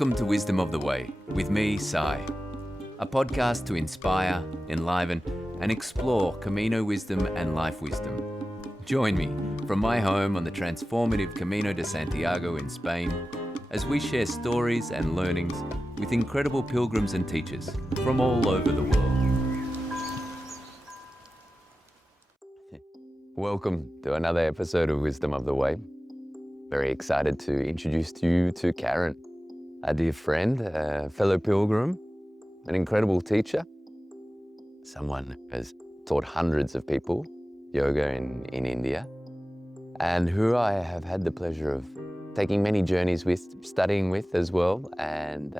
Welcome to Wisdom of the Way with me, Sai, a podcast to inspire, enliven, and explore Camino wisdom and life wisdom. Join me from my home on the transformative Camino de Santiago in Spain as we share stories and learnings with incredible pilgrims and teachers from all over the world. Welcome to another episode of Wisdom of the Way. Very excited to introduce you to Karen, a dear friend, a fellow pilgrim, an incredible teacher, someone who has taught hundreds of people yoga in India, and who I have had the pleasure of taking many journeys with, studying with as well, and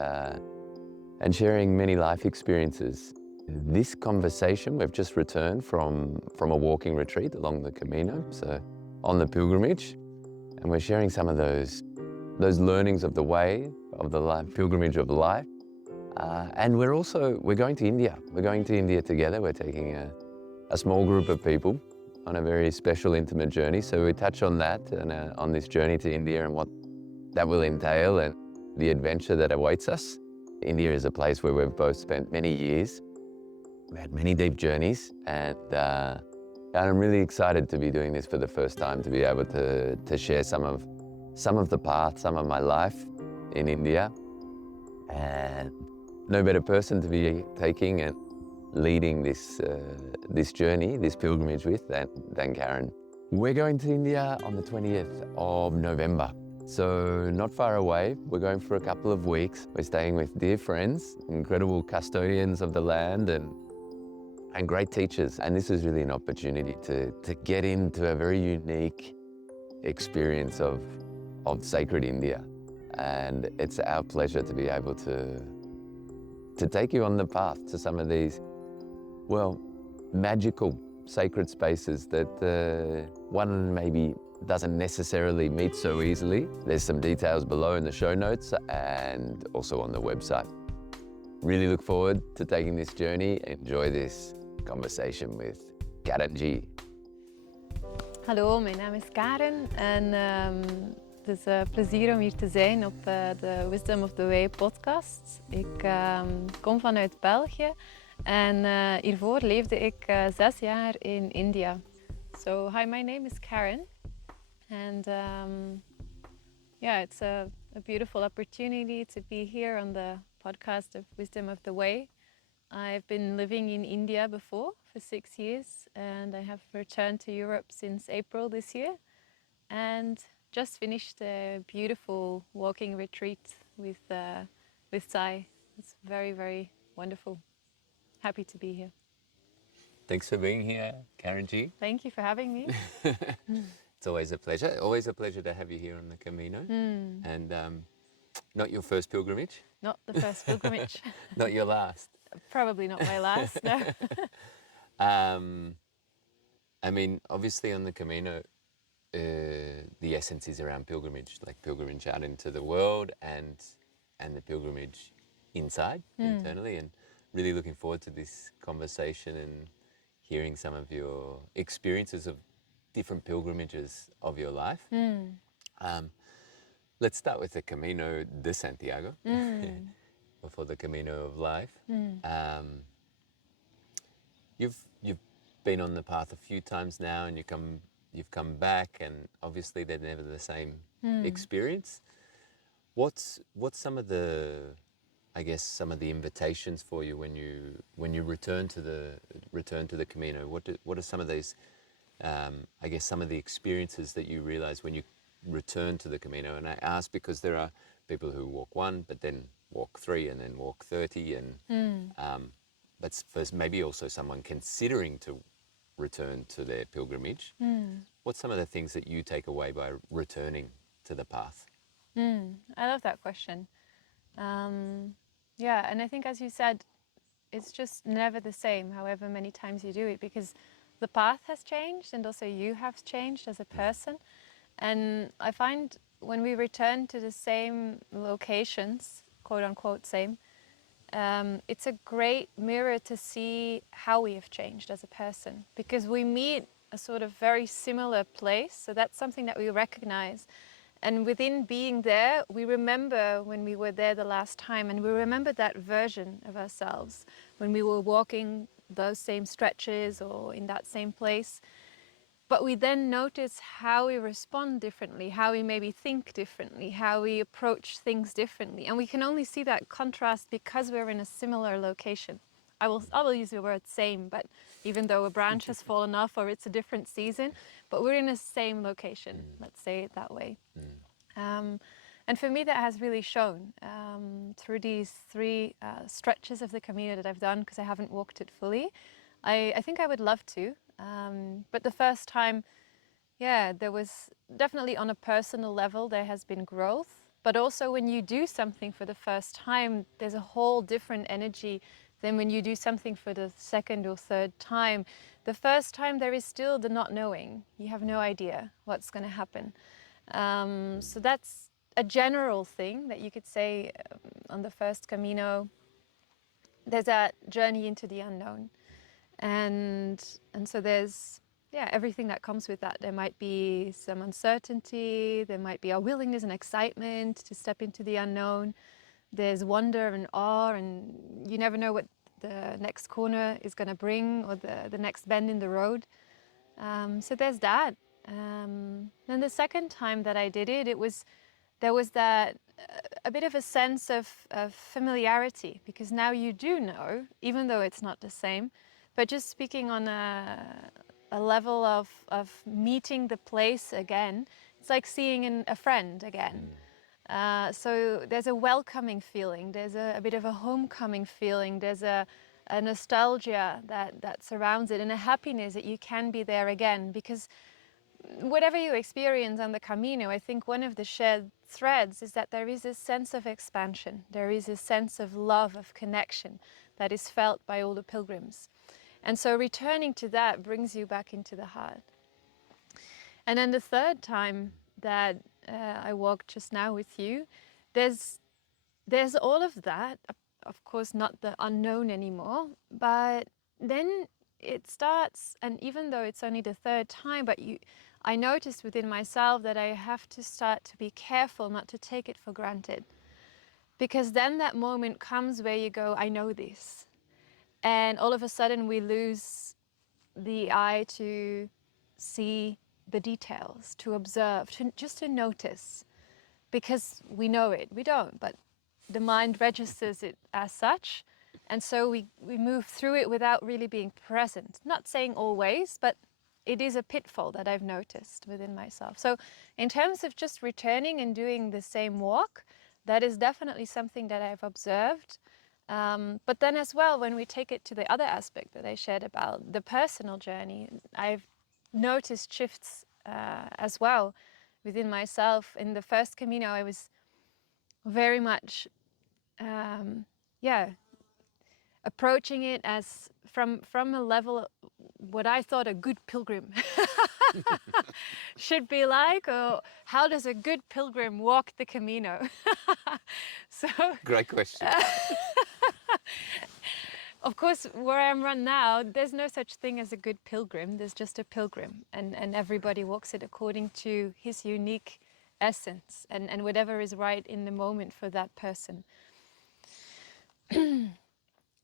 sharing many life experiences. This conversation, we've just returned from a walking retreat along the Camino, so on the pilgrimage, and we're sharing some of those learnings of the way, of the life, pilgrimage of life. And we're going to India. We're going to India together. We're taking a small group of people on a very special, intimate journey. So we touch on that and on this journey to India and what that will entail and the adventure that awaits us. India is a place where we've both spent many years. We had many deep journeys, and I'm really excited to be doing this for the first time, to be able to share some of the path, some of my life in India. And no better person to be taking and leading this journey, this pilgrimage with than Karen. We're going to India on the 20th of November, so not far away. We're going for a couple of weeks. We're staying with dear friends, incredible custodians of the land and great teachers. And this is really an opportunity to get into a very unique experience of sacred India. And it's our pleasure to be able to take you on the path to some of these, magical sacred spaces that one maybe doesn't necessarily meet so easily. There's some details below in the show notes and also on the website. Really look forward to taking this journey. Enjoy this conversation with Karenji. Hallo, mijn naam is Karen en het is een plezier om hier te zijn op de Wisdom of the Way podcast. Ik kom vanuit België en hiervoor leefde ik 6 jaar in India. So, hi, my name is Karen and it's a beautiful opportunity to be here on the podcast of Wisdom of the Way. I've been living in India before for 6 years and I have returned to Europe since April this year and just finished a beautiful walking retreat with Sai. It's very, very wonderful. Happy to be here. Thanks for being here, Karenji. Thank you for having me. It's always a pleasure. Always a pleasure to have you here on the Camino. And not your first pilgrimage. Not the first pilgrimage. Not your last. Probably not my last, no. I mean, obviously on the Camino, the essence is around pilgrimage, like pilgrimage out into the world and the pilgrimage inside, internally, and really looking forward to this conversation and hearing some of your experiences of different pilgrimages of your life. Let's start with the Camino de Santiago, before the Camino of life. You've been on the path a few times now, and you've come back, and obviously they're never the same experience. What's some of the invitations for you when you return to the Camino? What are some of these some of the experiences that you realize when you return to the Camino? And I ask because there are people who walk 1 but then walk 3 and then walk 30 and but first maybe also someone considering to return to their pilgrimage. What's some of the things that you take away by returning to the path? I love that question. And I think, as you said, it's just never the same, however many times you do it, because the path has changed and also you have changed as a person. And I find when we return to the same locations, quote unquote same, it's a great mirror to see how we have changed as a person, because we meet a sort of very similar place. So that's something that we recognize. And within being there, we remember when we were there the last time, and we remember that version of ourselves when we were walking those same stretches or in that same place. But we then notice how we respond differently, how we maybe think differently, how we approach things differently. And we can only see that contrast because we're in a similar location. I will use the word same, but even though a branch has fallen off or it's a different season, but we're in the same location, let's say it that way. And for me, that has really shown through these three stretches of the Camino that I've done, because I haven't walked it fully. I think I would love to, but the first time, yeah, there was definitely on a personal level, there has been growth, but also when you do something for the first time, there's a whole different energy than when you do something for the second or third time. The first time, there is still the not knowing. You have no idea what's going to happen. So that's a general thing that you could say on the first Camino. There's that journey into the unknown. And so there's, yeah, everything that comes with that. There might be some uncertainty, there might be a willingness and excitement to step into the unknown. There's wonder and awe, and you never know what the next corner is going to bring or the next bend in the road. So there's that. Then the second time that I did it, there was that a bit of a sense of familiarity, because now you do know, even though it's not the same, but just speaking on a level of meeting the place again, it's like seeing a friend again. So there's a welcoming feeling, there's a bit of a homecoming feeling, there's a nostalgia that surrounds it, and a happiness that you can be there again. Because whatever you experience on the Camino, I think one of the shared threads is that there is a sense of expansion, there is a sense of love, of connection that is felt by all the pilgrims. And so returning to that brings you back into the heart. And then the third time that I walked just now with you, there's all of that, of course not the unknown anymore, but then it starts, and even though it's only the third time, but I noticed within myself that I have to start to be careful not to take it for granted. Because then that moment comes where you go, I know this. And all of a sudden we lose the eye to see the details, to observe, just to notice. Because we know it, we don't, but the mind registers it as such. And so we move through it without really being present. Not saying always, but it is a pitfall that I've noticed within myself. So in terms of just returning and doing the same walk, that is definitely something that I've observed. But then as well, when we take it to the other aspect that I shared about the personal journey, I've noticed shifts as well within myself. In the first Camino, I was very much, approaching it as from a level what I thought a good pilgrim should be like, or how does a good pilgrim walk the Camino? So Great question. of course, where I'm run now, there's no such thing as a good pilgrim. There's just a pilgrim, and everybody walks it according to his unique essence and whatever is right in the moment for that person.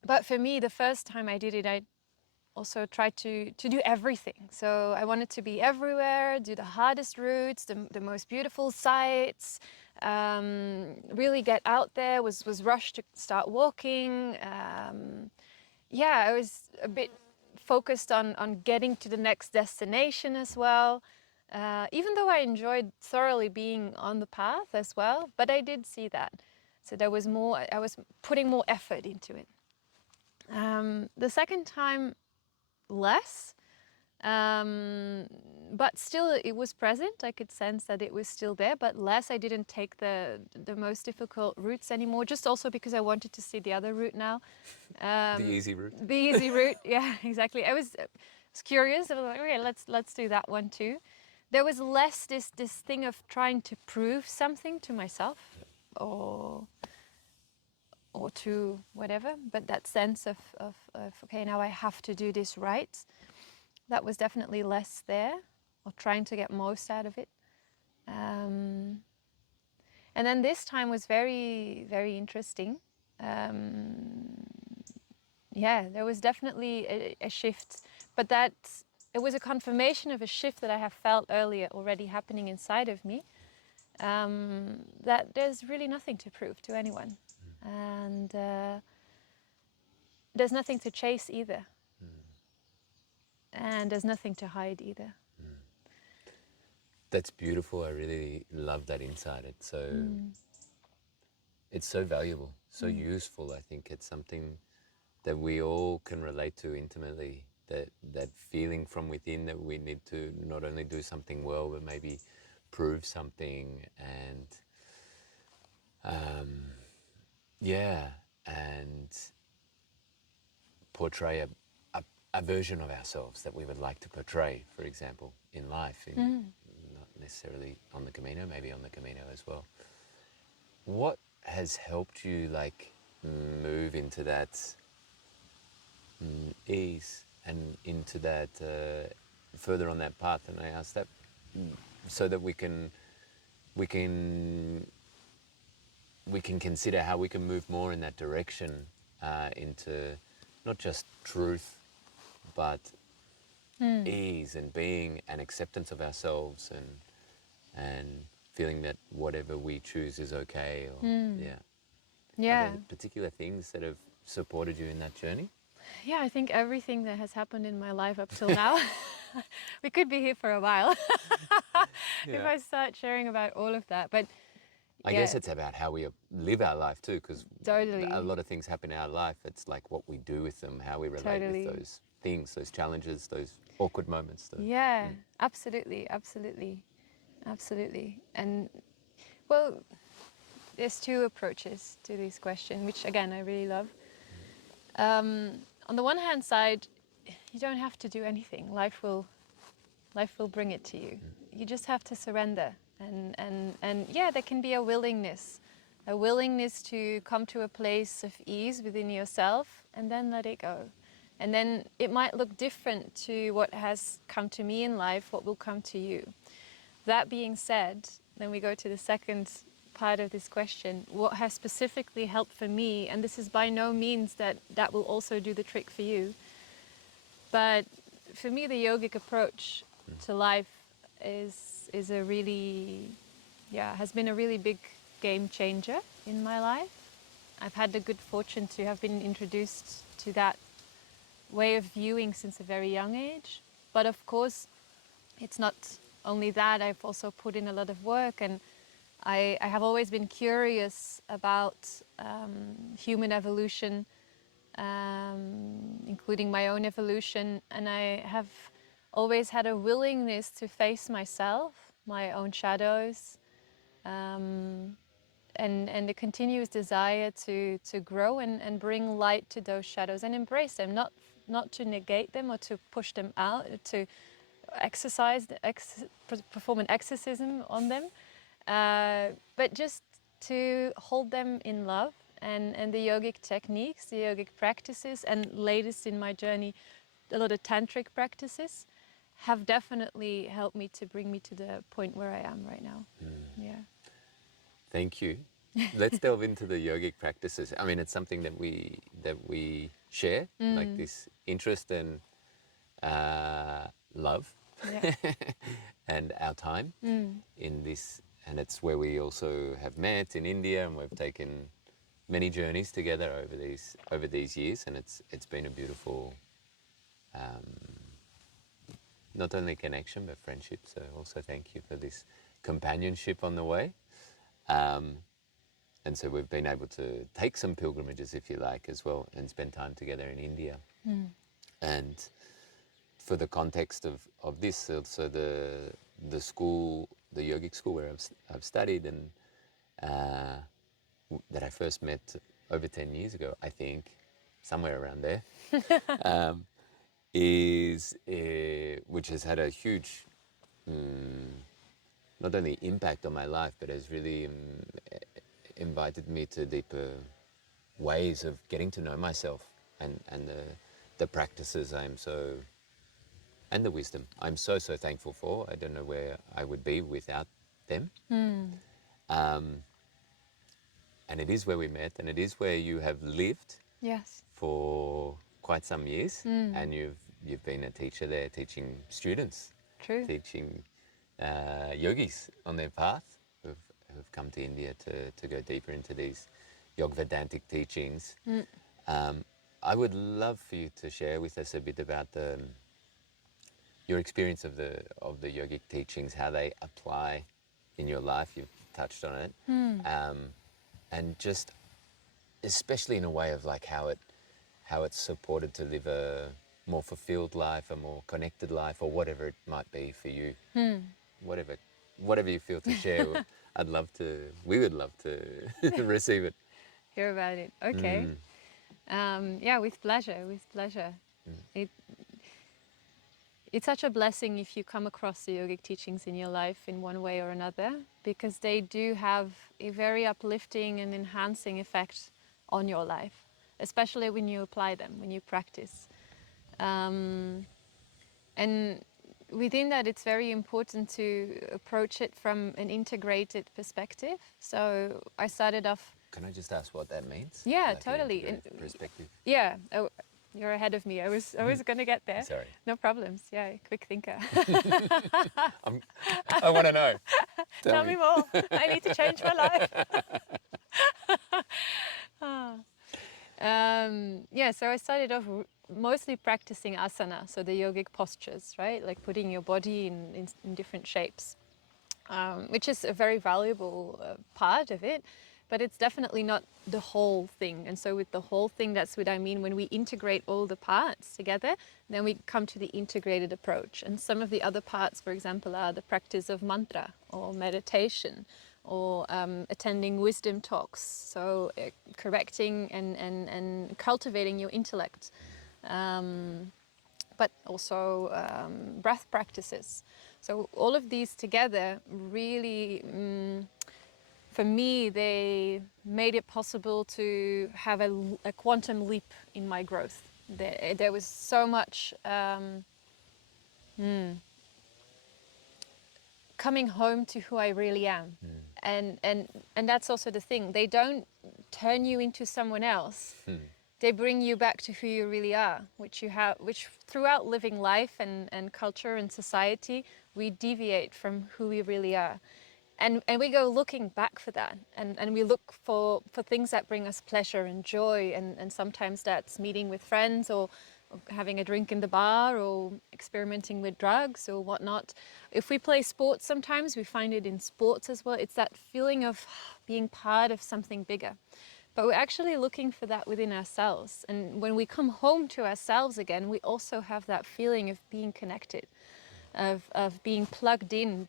But for me, the first time I did it, I also tried to do everything. So I wanted to be everywhere, do the hardest routes, the most beautiful sights, really get out there, was rushed to start walking. I was a bit focused on getting to the next destination as well. Even though I enjoyed thoroughly being on the path as well, but I did see that. So there was more, I was putting more effort into it. The second time, less, but still it was present. I could sense that it was still there, but less. I didn't take the most difficult routes anymore, just also because I wanted to see the other route now. The easy route. The easy route, yeah, exactly. I was curious. I was like, okay, let's do that one too. There was less this thing of trying to prove something to myself, or to whatever, but that sense of okay, now I have to do this right. That was definitely less there, or trying to get most out of it. And then this time was very, very interesting. Yeah, there was definitely a shift, but that it was a confirmation of a shift that I have felt earlier already happening inside of me. That there's really nothing to prove to anyone, and there's nothing to chase either, and there's nothing to hide either. That's beautiful. I really love that insight. It's so valuable, so useful. I think it's something that we all can relate to intimately. That feeling from within that we need to not only do something well, but maybe prove something, and yeah, and portray a version of ourselves that we would like to portray, for example, in life, not necessarily on the Camino, maybe on the Camino as well. What has helped you like move into that ease and into that further on that path? And I ask that so that we can consider how we can move more in that direction, into not just truth, but ease and being and acceptance of ourselves, and feeling that whatever we choose is okay. Or yeah. Are Yeah, there particular things that have supported you in that journey? yeah. I think everything that has happened in my life up till now, we could be here for a while if Yeah. I start sharing about all of that. But I yeah, guess it's about how we live our life too, because a totally, lot of things happen in our life. It's like what we do with them, how we relate with totally. those things, those challenges, those awkward moments. Yeah, absolutely, absolutely, absolutely. And well, there's two approaches to this question, which again I really love. On the one hand side, you don't have to do anything. Life will bring it to you. You just have to surrender. And yeah, there can be a willingness to come to a place of ease within yourself and then let it go. And then it might look different to what has come to me in life, what will come to you. That being said, then we go to the second part of this question. What has specifically helped for me, and this is by no means that will also do the trick for you, but for me, the yogic approach to life is a really, yeah, has been a really big game changer in my life. I've had the good fortune to have been introduced to that way of viewing since a very young age. But of course, it's not only that. I've also put in a lot of work, and I have always been curious about human evolution, including my own evolution, and I have always had a willingness to face myself, my own shadows, and a continuous desire to grow and bring light to those shadows and embrace them, not to negate them or to push them out, to perform an exorcism on them, but just to hold them in love. And the yogic techniques, the yogic practices, and latest in my journey, a lot of tantric practices, have definitely helped me to bring me to the point where I am right now. Yeah. Thank you. Let's delve into the yogic practices. I mean, it's something that we share, like this interest and love, Yeah. and our time in this. And it's where we also have met in India, and we've taken many journeys together over these years, and it's been a beautiful, not only connection but friendship. So also thank you for this companionship on the way. And so we've been able to take some pilgrimages, if you like, as well, and spend time together in India. And for the context of this, so the school, the yogic school where I've studied, and that I first met over 10 years ago, I think, somewhere around there, is which has had a huge, not only impact on my life, but has really invited me to deeper ways of getting to know myself, and the practices and the wisdom I'm so thankful for. I don't know where I would be without them. And it is where we met, and it is where you have lived Yes. for quite some years, and you've been a teacher there, teaching students, True. teaching yogis on their path who've come to India to go deeper into these Yog-Vedantic teachings. I would love for you to share with us a bit about your experience of the yogic teachings, how they apply in your life. You've touched on it, and just especially in a way of like how it's supported to live a more fulfilled life, a more connected life, or whatever it might be for you. Whatever you feel to share, we would love to receive it. Hear about it. Okay. Yeah, with pleasure, with pleasure. It's such a blessing if you come across the yogic teachings in your life in one way or another, because they do have a very uplifting and enhancing effect on your life, especially when you apply them, when you practice. And within that, it's very important to approach it from an integrated perspective. So I started off. Can I just ask what that means? Yeah, Like an totally. integrated perspective. Yeah, oh, you're ahead of me. I was going to get there. Sorry. No problems. Yeah, quick thinker. I want to know. Tell me more. I need to change my life. Yeah, so I started off mostly practicing asana, so the yogic postures, right? Like putting your body in different shapes, which is a very valuable part of it, but it's definitely not the whole thing. And so with the whole thing, that's what I mean when we integrate all the parts together, then we come to the integrated approach. And some of the other parts, for example, are the practice of mantra or meditation, or attending wisdom talks, so correcting and cultivating your intellect, but also breath practices. So all of these together really, for me, they made it possible to have a quantum leap in my growth. There was so much coming home to who I really am. And that's also the thing. They don't turn you into someone else. They bring you back to who you really are, which throughout living life and culture and society, we deviate from who we really are. And we go looking back for that. And we look for things that bring us pleasure and joy. And sometimes that's meeting with friends, or having a drink in the bar, or experimenting with drugs or whatnot. If we play sports, sometimes we find it in sports as well. It's that feeling of being part of something bigger. But we're actually looking for that within ourselves. And when we come home to ourselves again, we also have that feeling of being connected, of being plugged in,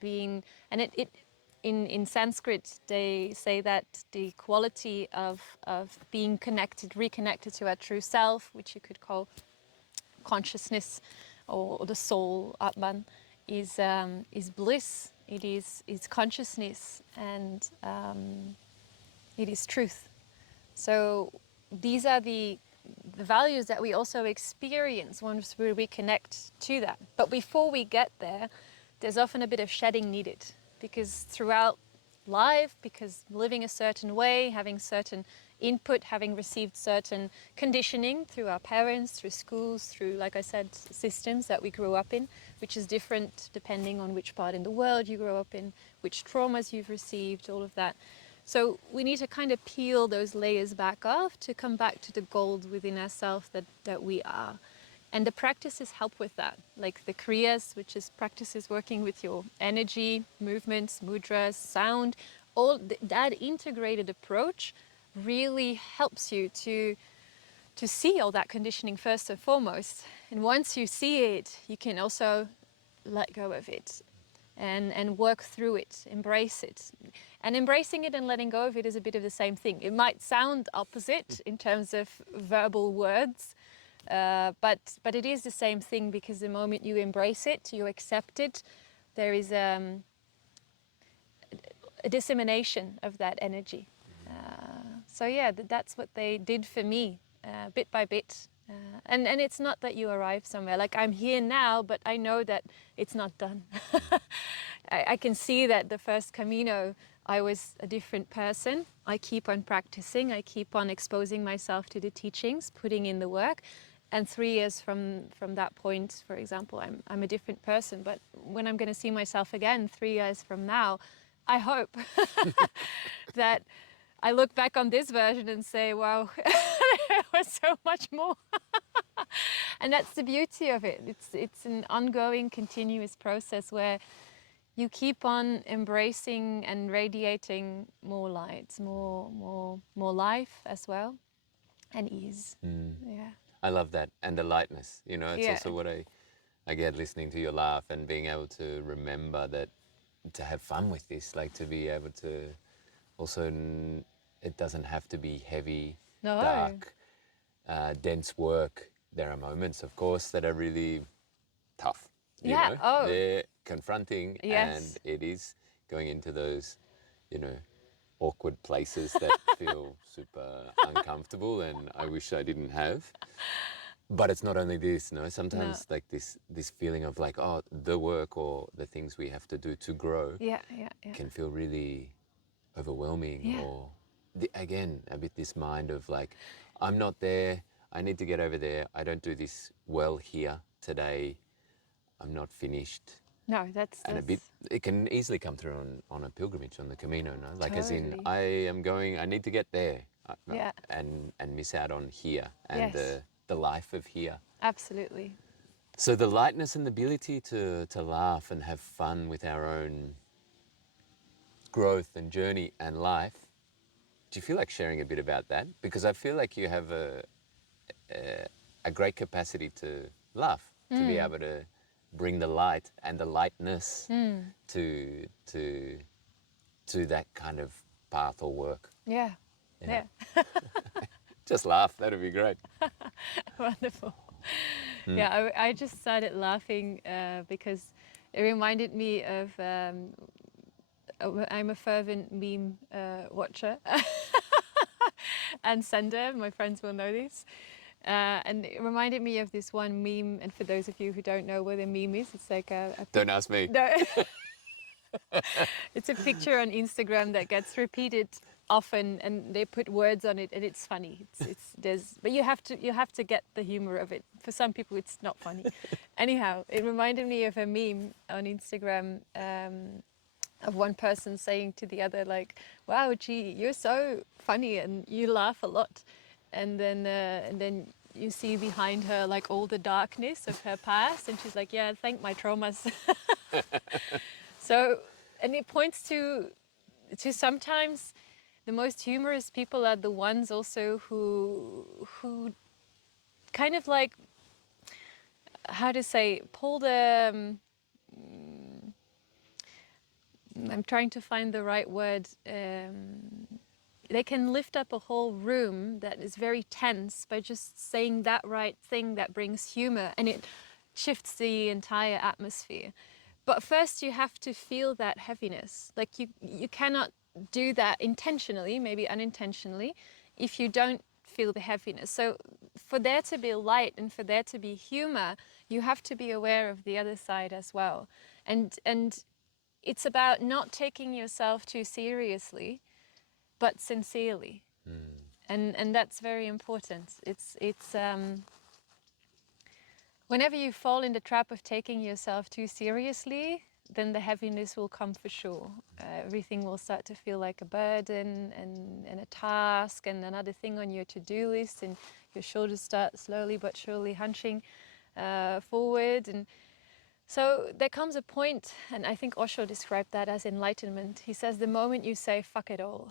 and in Sanskrit, they say that the quality of being connected, reconnected to our true self, which you could call consciousness or the soul, Atman, is bliss. It is consciousness, and it is truth. So these are the values that we also experience once we reconnect to that. But before we get there, there's often a bit of shedding needed, because throughout life, because living a certain way, having certain input, having received certain conditioning through our parents, through schools, through, like I said, systems that we grew up in, which is different depending on which part in the world you grow up in, which traumas you've received, all of that. So we need to kind of peel those layers back off to come back to the gold within ourselves that we are. And the practices help with that, like the kriyas, which is practices working with your energy, movements, mudras, sound. All that integrated approach really helps you to see all that conditioning first and foremost. And once you see it, you can also let go of it and work through it, embrace it. And embracing it and letting go of it is a bit of the same thing. It might sound opposite in terms of verbal words, but it is the same thing, because the moment you embrace it, you accept it, there is a dissemination of that energy. So yeah, that's what they did for me, bit by bit. And it's not that you arrive somewhere. Like, I'm here now, but I know that it's not done. I can see that the first Camino, I was a different person. I keep on practicing. I keep on exposing myself to the teachings, putting in the work. And 3 years from that point, for example, I'm a different person. But when I'm going to see myself again 3 years from now, I hope that I look back on this version and say, wow, there was so much more. And that's the beauty of it. It's an ongoing, continuous process where you keep on embracing and radiating more light, more life as well, and ease. Yeah. I love that, and the lightness. You know, it's Yeah. also what I get listening to your laugh and being able to remember that, to have fun with this, like to be able to also, it doesn't have to be heavy, No. dark, dense work. There are moments, of course, that are really tough. You Yeah. know, Oh. they're confronting, Yes. and it is going into those, you know, awkward places that feel super uncomfortable, and I wish I didn't have. But it's not only this, no. Sometimes like this feeling of like, oh, the work or the things we have to do to grow Yeah. can feel really overwhelming, Yeah. or again a bit this mind of like, I'm not there. I need to get over there. I don't do this well here today. I'm not finished. No, that's And a bit, it can easily come through on a pilgrimage, on the Camino, no? Like as in, totally. I need to get there, Yeah. and miss out on here and Yes. the life of here. Absolutely. So the lightness and the ability to laugh and have fun with our own growth and journey and life. Do you feel like sharing a bit about that? Because I feel like you have a great capacity to laugh, to be able to bring the light and the lightness to that kind of path or work. Yeah. Yeah. Yeah. Just laugh, that'd be great. Wonderful. Yeah, I just started laughing because it reminded me of, I'm a fervent meme watcher and sender. My friends will know this. And it reminded me of this one meme. And for those of you who don't know what a meme is, it's like Don't ask me. no, it's a picture on Instagram that gets repeated often, and they put words on it, and it's funny. But you have to get the humor of it. For some people, it's not funny. Anyhow, it reminded me of a meme on Instagram of one person saying to the other, like, "Wow, gee, you're so funny, and you laugh a lot," and then you see behind her like all the darkness of her past, and she's like, "Yeah, thank my traumas." So, and it points to sometimes the most humorous people are the ones also who kind of like, how to say, pull the I'm trying to find the right word. They can lift up a whole room that is very tense by just saying that right thing that brings humor, and it shifts the entire atmosphere. But first you have to feel that heaviness. Like you cannot do that intentionally, maybe unintentionally, if you don't feel the heaviness. So for there to be light and for there to be humor, you have to be aware of the other side as well. And it's about not taking yourself too seriously, but sincerely. And that's very important. It's whenever you fall in the trap of taking yourself too seriously, then the heaviness will come for sure. Everything will start to feel like a burden and a task and another thing on your to-do list, and your shoulders start slowly but surely hunching forward. And so there comes a point, and I think Osho described that as enlightenment. He says the moment you say, fuck it all.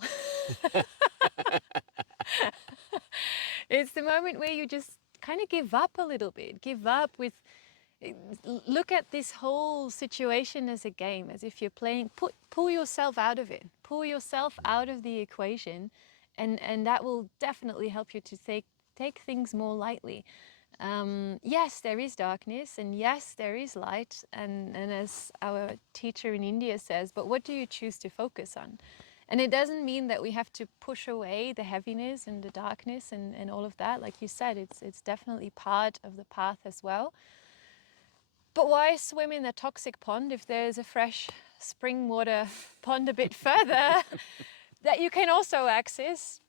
It's the moment where you just kind of give up a little bit, give up with, look at this whole situation as a game, as if you're playing, pull yourself out of it, pull yourself out of the equation, and that will definitely help you to take things more lightly. Yes, there is darkness, and yes, there is light, and as our teacher in India says, but what do you choose to focus on? And it doesn't mean that we have to push away the heaviness and the darkness and all of that. Like you said, it's definitely part of the path as well. But why swim in a toxic pond if there's a fresh spring water pond a bit further that you can also access?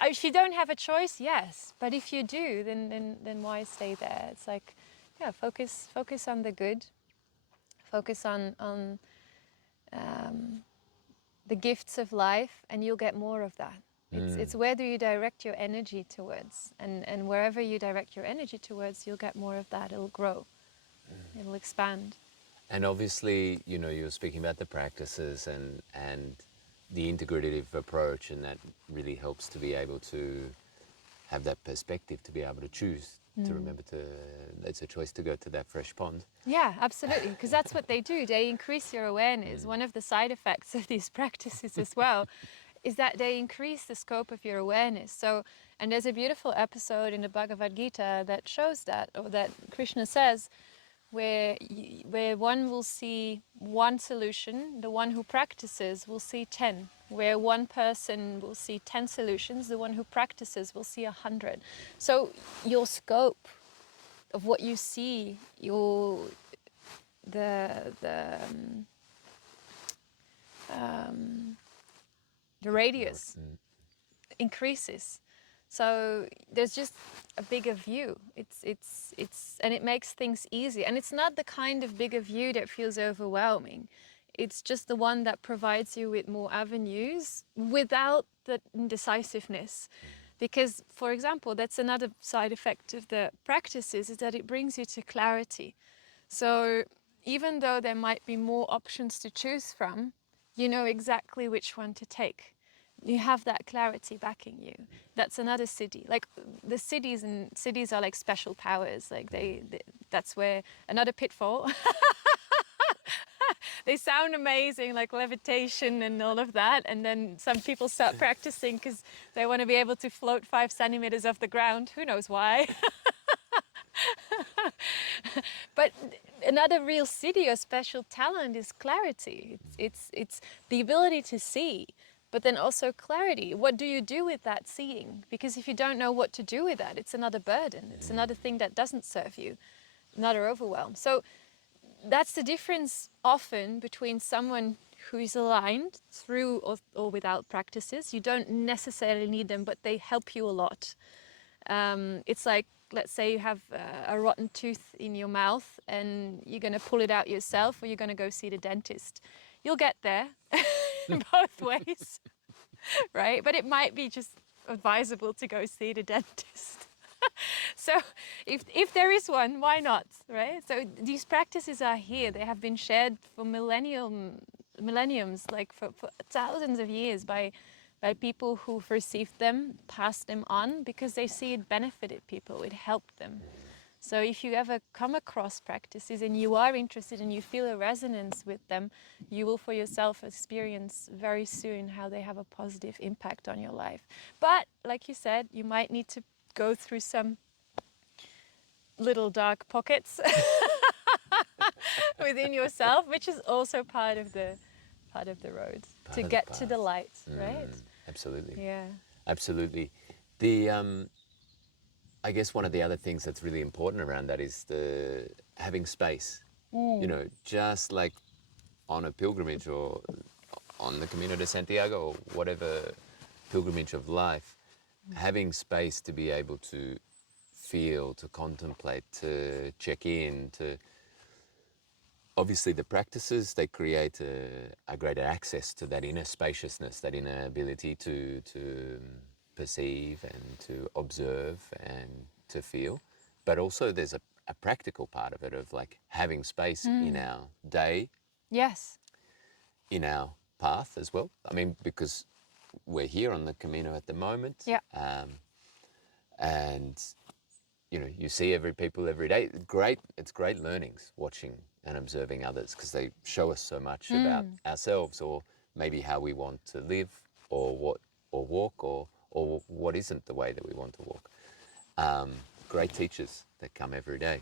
If you don't have a choice, yes. But if you do, then why stay there? It's like, yeah, focus on the good. Focus on the gifts of life, and you'll get more of that. It's where do you direct your energy towards, and wherever you direct your energy towards, you'll get more of that. It'll grow, it'll expand. And obviously, you know, you were speaking about the practices and the integrative approach, and that really helps to be able to have that perspective, to be able to choose, to remember to, it's a choice to go to that fresh pond. Yeah, absolutely, because that's what they do. They increase your awareness. One of the side effects of these practices as well is that they increase the scope of your awareness. So, and there's a beautiful episode in the Bhagavad Gita that shows that, or that Krishna says, where one will see one solution, the one who practices will see 10. Where one person will see 10 solutions, the one who practices will see 100. So your scope of what you see, the radius increases. So there's just a bigger view. It's and it makes things easy. And it's not the kind of bigger view that feels overwhelming. It's just the one that provides you with more avenues without the indecisiveness. Because, for example, that's another side effect of the practices, is that it brings you to clarity. So even though there might be more options to choose from, you know exactly which one to take. You have that clarity backing you. That's another siddhi. Like the cities are like special powers. Like that's where another pitfall. They sound amazing, like levitation and all of that. And then some people start practicing because they want to be able to float 5 centimeters off the ground. Who knows why? But another real siddhi or special talent is clarity. It's the ability to see, but then also clarity. What do you do with that seeing? Because if you don't know what to do with that, it's another burden. It's another thing that doesn't serve you, another overwhelm. So that's the difference often between someone who is aligned through or without practices. You don't necessarily need them, but they help you a lot. It's like, let's say you have a rotten tooth in your mouth and you're going to pull it out yourself, or you're going to go see the dentist. You'll get there in both ways, right? But it might be just advisable to go see the dentist. So if there is one, why not, right? So these practices are here. They have been shared for millenniums, like for thousands of years by people who've received them, passed them on, because they see it benefited people, it helped them. So if you ever come across practices and you are interested and you feel a resonance with them, you will for yourself experience very soon how they have a positive impact on your life. But like you said, you might need to go through some little dark pockets within yourself, which is also part of the road to get to the light, right? Absolutely. Yeah. Absolutely. I guess one of the other things that's really important around that is the having space. You know, just like on a pilgrimage or on the Camino de Santiago or whatever pilgrimage of life, having space to be able to feel, to contemplate, to check in, to obviously the practices, they create a greater access to that inner spaciousness, that inner ability to perceive and to observe and to feel. But also there's a practical part of it, of like having space in our day, Yes. in our path as well. I mean, because we're here on the Camino at the moment. Yeah. And you know, you see people every day. It's great learnings watching and observing others, because they show us so much about ourselves, or maybe how we want to live, or walk, or what isn't the way that we want to walk. Great teachers that come every day.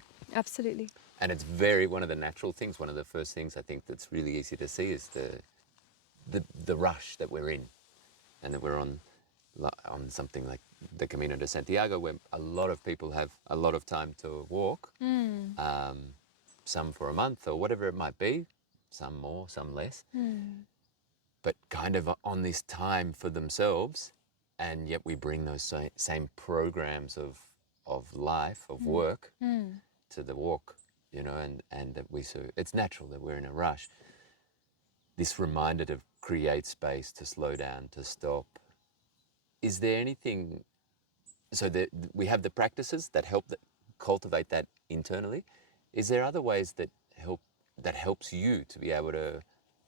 the rush that we're in, and that we're on something like the Camino de Santiago, where a lot of people have a lot of time to walk, some for a month or whatever it might be, some more, some less, but kind of on this time for themselves, and yet we bring those same programs of life, of work, to the walk, you know, and that it's natural that we're in a rush. This reminder to create space, to slow down, to stop. Is there anything, so that we have the practices that help cultivate that internally. Is there other ways that helps you to be able to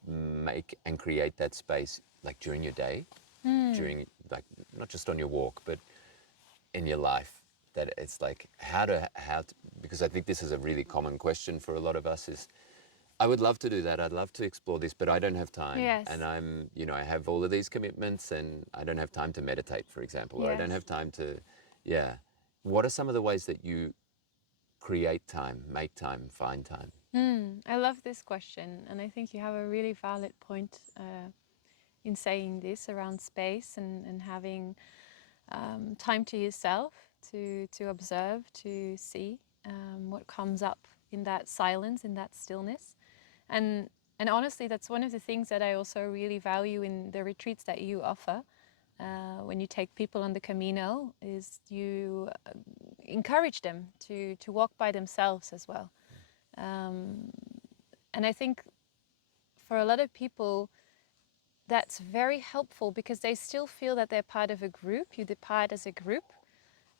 make and create that space, like during your day, during, like, not just on your walk, but in your life, that it's like how to, because I think this is a really common question for a lot of us, is I would love to do that. I'd love to explore this, but I don't have time. Yes. And I have all of these commitments, and I don't have time to meditate, for example, or I don't have time to, What are some of the ways that you create time, make time, find time? I love this question, and I think you have a really valid point in saying this around space and having time to yourself to observe, to see what comes up in that silence, in that stillness. And honestly, that's one of the things that I also really value in the retreats that you offer. When you take people on the Camino, is you encourage them to walk by themselves as well. And I think for a lot of people, that's very helpful because they still feel that they're part of a group. You depart as a group.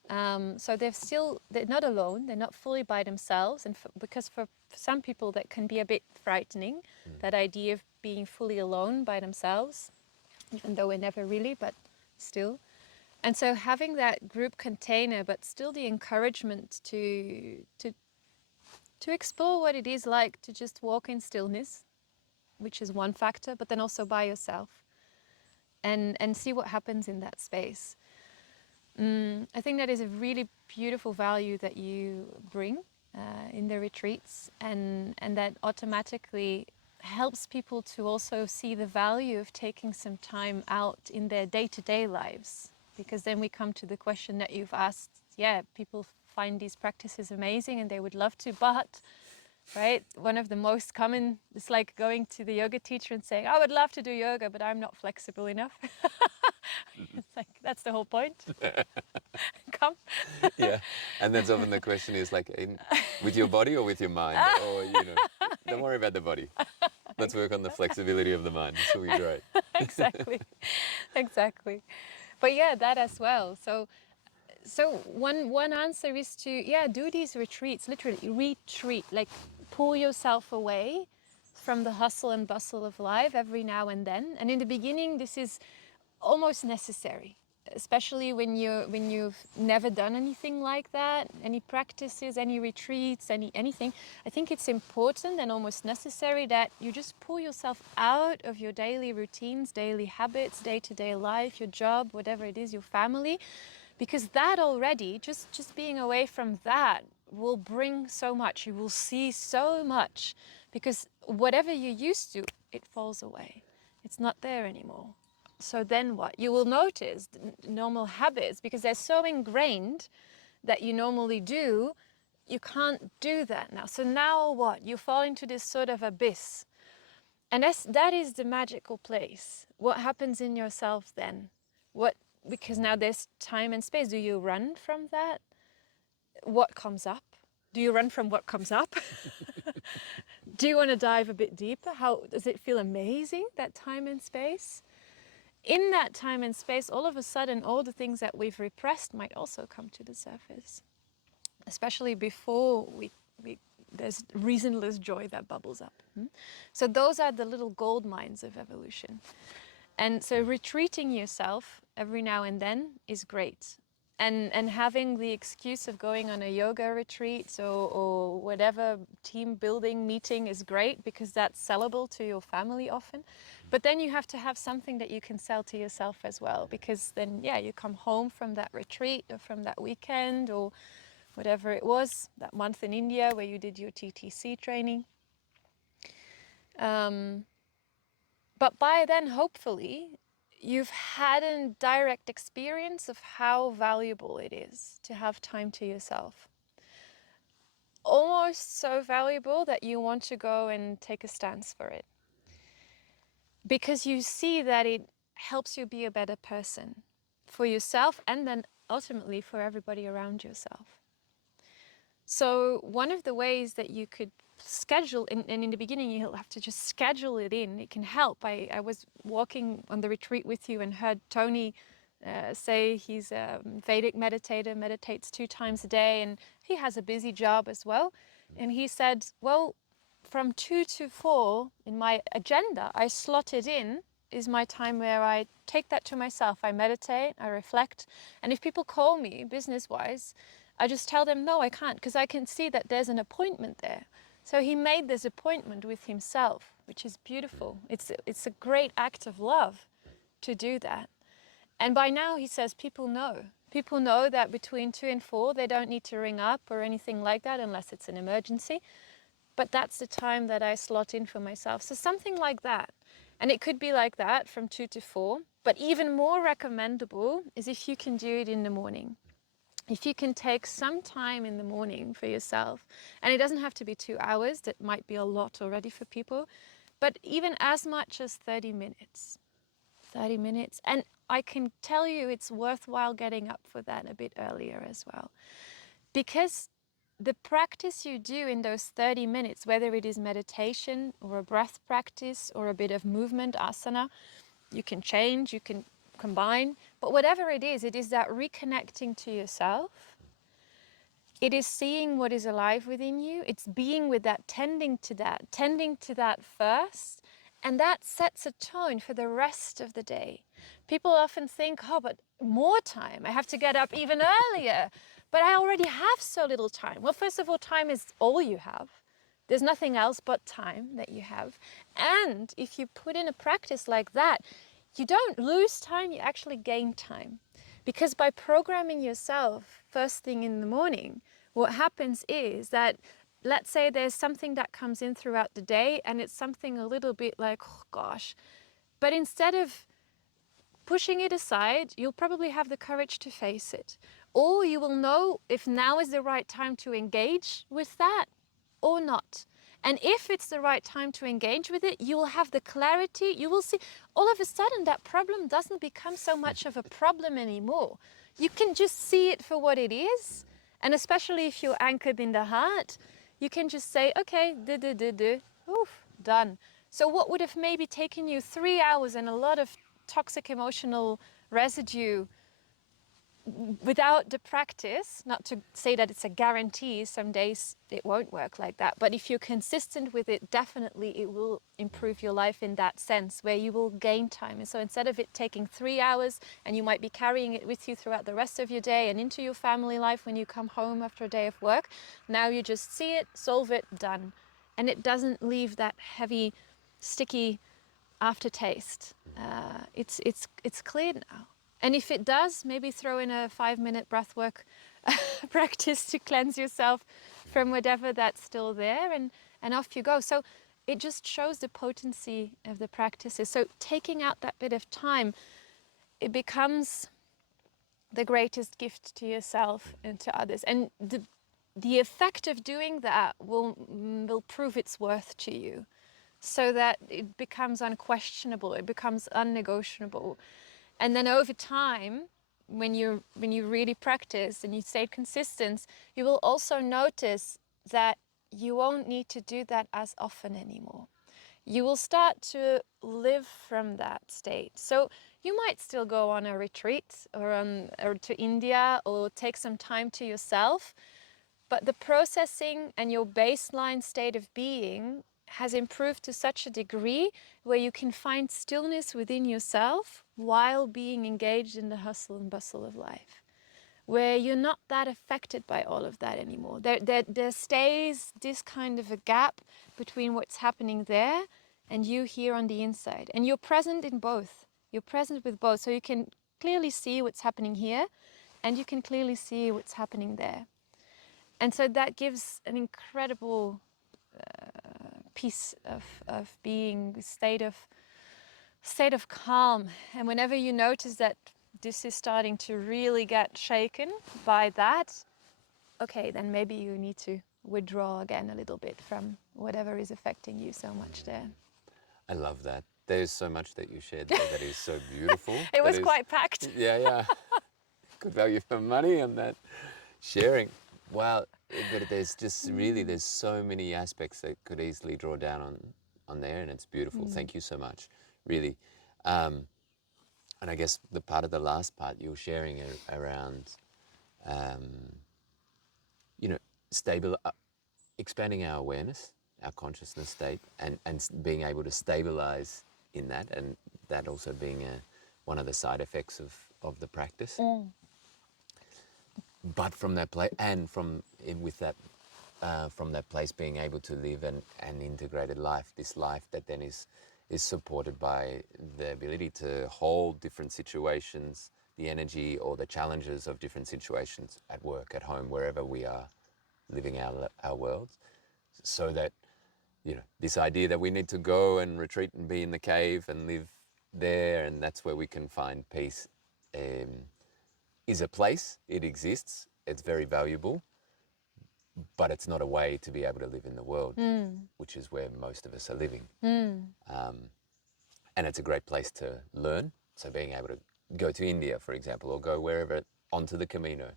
So they're not alone, they're not fully by themselves. And because for some people that can be a bit frightening, that idea of being fully alone by themselves, even though we're never really, but still. And so having that group container, but still the encouragement to explore what it is like to just walk in stillness, which is one factor, but then also by yourself and see what happens in that space. I think that is a really beautiful value that you bring in the retreats, and that automatically helps people to also see the value of taking some time out in their day-to-day lives. Because then we come to the question that you've asked, people find these practices amazing and they would love to, but, right, one of the most common is like going to the yoga teacher and saying, I would love to do yoga, but I'm not flexible enough. It's like, that's the whole point. Come. Yeah, and then often the question is like, with your body or with your mind? Or, don't worry about the body. Let's work on the flexibility of the mind. This will be great. Exactly. But that as well. So one answer is to do these retreats, literally retreat, like pull yourself away from the hustle and bustle of life every now and then. And in the beginning, this is almost necessary, especially when you've never done anything like that, any practices, any retreats, anything. I think it's important and almost necessary that you just pull yourself out of your daily routines, daily habits, day-to-day life, your job, whatever it is, your family, because that already, just being away from that will bring so much. You will see so much, because whatever you're used to, it falls away. It's not there anymore. So then what? You will notice normal habits, because they're so ingrained that you normally do, you can't do that now. So now what? You fall into this sort of abyss. And that is the magical place. What happens in yourself then? Because now there's time and space. Do you run from that? What comes up? Do you run from what comes up? Do you want to dive a bit deeper? How does it feel amazing, that time and space? In that time and space, all of a sudden, all the things that we've repressed might also come to the surface, especially before there's reasonless joy that bubbles up. So those are the little gold mines of evolution. And so retreating yourself every now and then is great. And having the excuse of going on a yoga retreat or whatever team building meeting is great, because that's sellable to your family often. But then you have to have something that you can sell to yourself as well, because then, you come home from that retreat or from that weekend or whatever it was, that month in India where you did your TTC training. But But by then, hopefully, you've had a direct experience of how valuable it is to have time to yourself. Almost so valuable that you want to go and take a stance for it. Because you see that it helps you be a better person for yourself and then ultimately for everybody around yourself. So one of the ways that you could schedule, and in the beginning you'll have to just schedule it in, it can help. I was walking on the retreat with you and heard Tony say he's a Vedic meditator, meditates 2 times a day, and he has a busy job as well. And he said, well, from 2 to 4 in my agenda, I slotted in is my time where I take that to myself. I meditate, I reflect, and if people call me business-wise, I just tell them, no, I can't, because I can see that there's an appointment there. So he made this appointment with himself, which is beautiful. It's a great act of love to do that. And by now, he says, people know. People know that between 2 and 4, they don't need to ring up or anything like that unless it's an emergency. But that's the time that I slot in for myself. So something like that. And it could be like that from 2 to 4. But even more recommendable is if you can do it in the morning. If you can take some time in the morning for yourself, and it doesn't have to be 2 hours, that might be a lot already for people, but even as much as 30 minutes. 30 minutes. And I can tell you it's worthwhile getting up for that a bit earlier as well. Because the practice you do in those 30 minutes, whether it is meditation or a breath practice or a bit of movement, asana, you can change, you can combine, but whatever it is that reconnecting to yourself. It is seeing what is alive within you. It's being with that, tending to that first, and that sets a tone for the rest of the day. People often think, oh, but more time, I have to get up even earlier, but I already have so little time. Well, first of all, time is all you have. There's nothing else but time that you have. And if you put in a practice like that, you don't lose time, you actually gain time. Because by programming yourself first thing in the morning, what happens is that, let's say there's something that comes in throughout the day and it's something a little bit like, oh gosh, but instead of pushing it aside, you'll probably have the courage to face it. Or you will know if now is the right time to engage with that or not. And if it's the right time to engage with it, you will have the clarity. You will see all of a sudden that problem doesn't become so much of a problem anymore. You can just see it for what it is. And especially if you're anchored in the heart, you can just say, okay, oof, done. So what would have maybe taken you 3 hours and a lot of toxic emotional residue without the practice, not to say that it's a guarantee, some days it won't work like that, but if you're consistent with it, definitely it will improve your life in that sense, where you will gain time. And so instead of it taking 3 hours, and you might be carrying it with you throughout the rest of your day and into your family life when you come home after a day of work, now you just see it, solve it, done. And it doesn't leave that heavy, sticky aftertaste. It's clear now. And if it does, maybe throw in a 5-minute breathwork practice to cleanse yourself from whatever that's still there, and off you go. So it just shows the potency of the practices. So taking out that bit of time, it becomes the greatest gift to yourself and to others. And the effect of doing that will prove its worth to you, so that it becomes unquestionable, it becomes unnegotiable. And then over time, when you really practice and you stay consistent, you will also notice that you won't need to do that as often anymore. You will start to live from that state. So you might still go on a retreat or to India or take some time to yourself, but the processing and your baseline state of being has improved to such a degree where you can find stillness within yourself while being engaged in the hustle and bustle of life, where you're not that affected by all of that anymore. There stays this kind of a gap between what's happening there and you here on the inside. And you're present in both. You're present with both. So you can clearly see what's happening here and you can clearly see what's happening there. And so that gives an incredible piece of being, state of state of calm. And whenever you notice that this is starting to really get shaken by that, okay, then maybe you need to withdraw again a little bit from whatever is affecting you so much there. I love that. There's so much that you shared there that is so beautiful. It was That is, quite packed. yeah. Good value for money on that sharing. Wow, but there's just really, there's so many aspects that could easily draw down on there, and it's beautiful. Thank you so much, really. And I guess the part of the last part you were sharing around, you know, expanding our awareness, our consciousness state, and being able to stabilize in that, and that also being one of the side effects of the practice. But from that place, and with that, from that place, being able to live an integrated life, this life that then is supported by the ability to hold different situations, the energy or the challenges of different situations at work, at home, wherever we are living our worlds, so that, you know, this idea that we need to go and retreat and be in the cave and live there, and that's where we can find peace, is a place. It exists. It's very valuable, but it's not a way to be able to live in the world, which is where most of us are living. And it's a great place to learn. So being able to go to India, for example, or go wherever onto the Camino,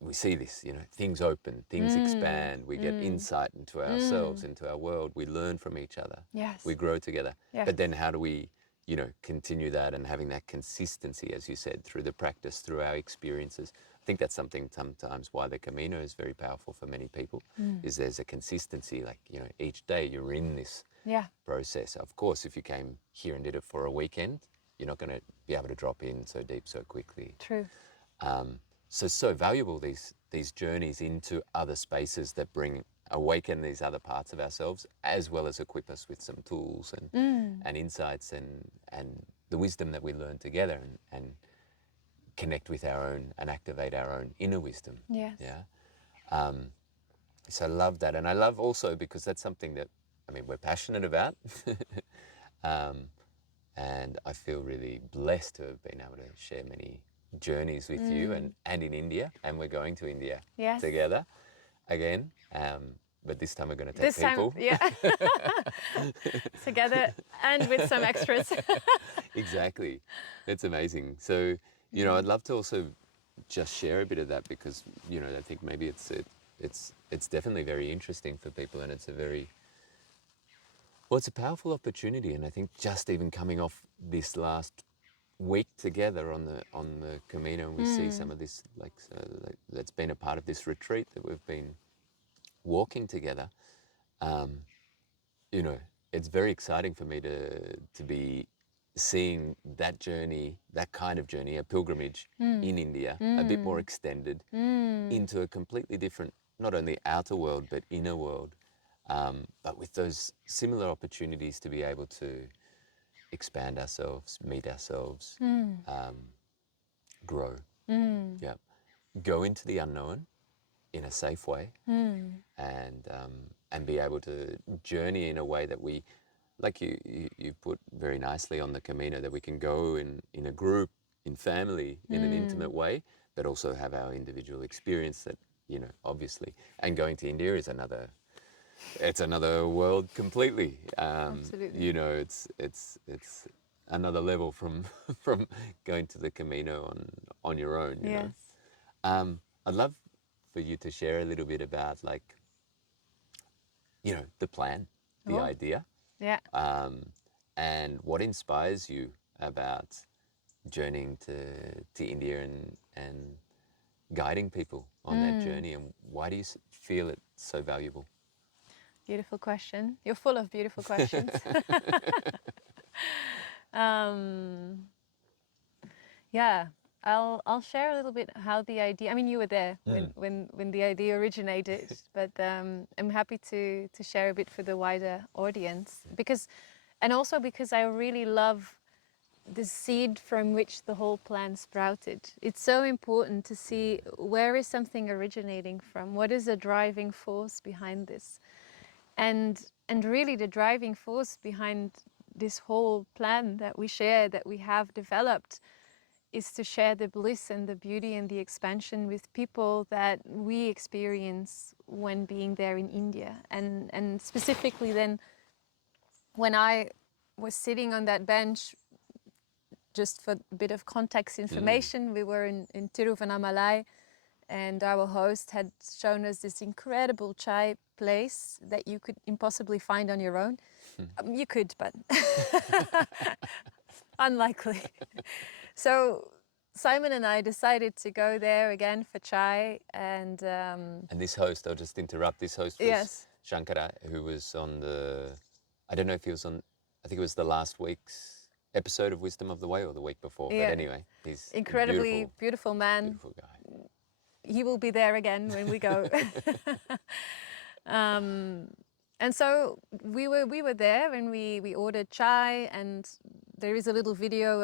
we see this, you know, things open, things expand, we get insight into ourselves, into our world, we learn from each other, Yes. we grow together. Yes. But then how do we, you know, continue that, and having that consistency, as you said, through the practice, through our experiences? I think that's something sometimes why the Camino is very powerful for many people, is there's a consistency, like, you know, each day you're in this process. Of course, if you came here and did it for a weekend, you're not going to be able to drop in so deep so quickly. True. So valuable, these journeys into other spaces that awaken these other parts of ourselves, as well as equip us with some tools and insights and the wisdom that we learn together, and connect with our own and activate our own inner wisdom. Yes. Yeah. So I love that, and I love also because that's something that, I mean, we're passionate about. And I feel really blessed to have been able to share many journeys with you, and in India, and we're going to India together again, but this time we're going to take people. Together and with some extras. Exactly. It's amazing. So, you know, I'd love to also just share a bit of that, because, you know, I think maybe it's definitely very interesting for people, and it's it's a powerful opportunity. And I think just even coming off this last week together on the Camino, and we see some of this, that's been a part of this retreat that we've been walking together. You know, it's very exciting for me to be seeing that journey, that kind of journey, a pilgrimage in India, a bit more extended into a completely different, not only outer world but inner world, but with those similar opportunities to be able to expand ourselves, meet ourselves, grow, yeah, go into the unknown in a safe way, and be able to journey in a way that we, like you put very nicely on the Camino, that we can go in a group, in family, in an intimate way, but also have our individual experience that, you know, obviously. And going to India is it's another world completely. Absolutely. You know, it's another level from from going to the Camino on your own. You know, I'd love for you to share a little bit about, like, you know, the plan, the idea, and what inspires you about journeying to India and guiding people on that journey, and why do you feel it's so valuable? Beautiful question. You're full of beautiful questions. um, yeah, I'll share a little bit how the idea. I mean, you were there when the idea originated, but I'm happy to share a bit for the wider audience, and also because I really love the seed from which the whole plan sprouted. It's so important to see where is something originating from, what is the driving force behind this, and really the driving force behind this whole plan that we share, that we have developed, is to share the bliss and the beauty and the expansion with people that we experience when being there in India. And specifically then, when I was sitting on that bench, just for a bit of context information, we were in Tiruvannamalai, and our host had shown us this incredible chai place that you could impossibly find on your own. You could, but unlikely. So Simon and I decided to go there again for chai, and this host, I'll just interrupt, this host was yes, Shankara, who was on the, I don't know if he was on, I think it was the last week's episode of Wisdom of the Way or the week before, yeah, but anyway, he's incredibly beautiful man. beautiful guy. He will be there again when we go. And so we were there, and we ordered chai, and there is a little video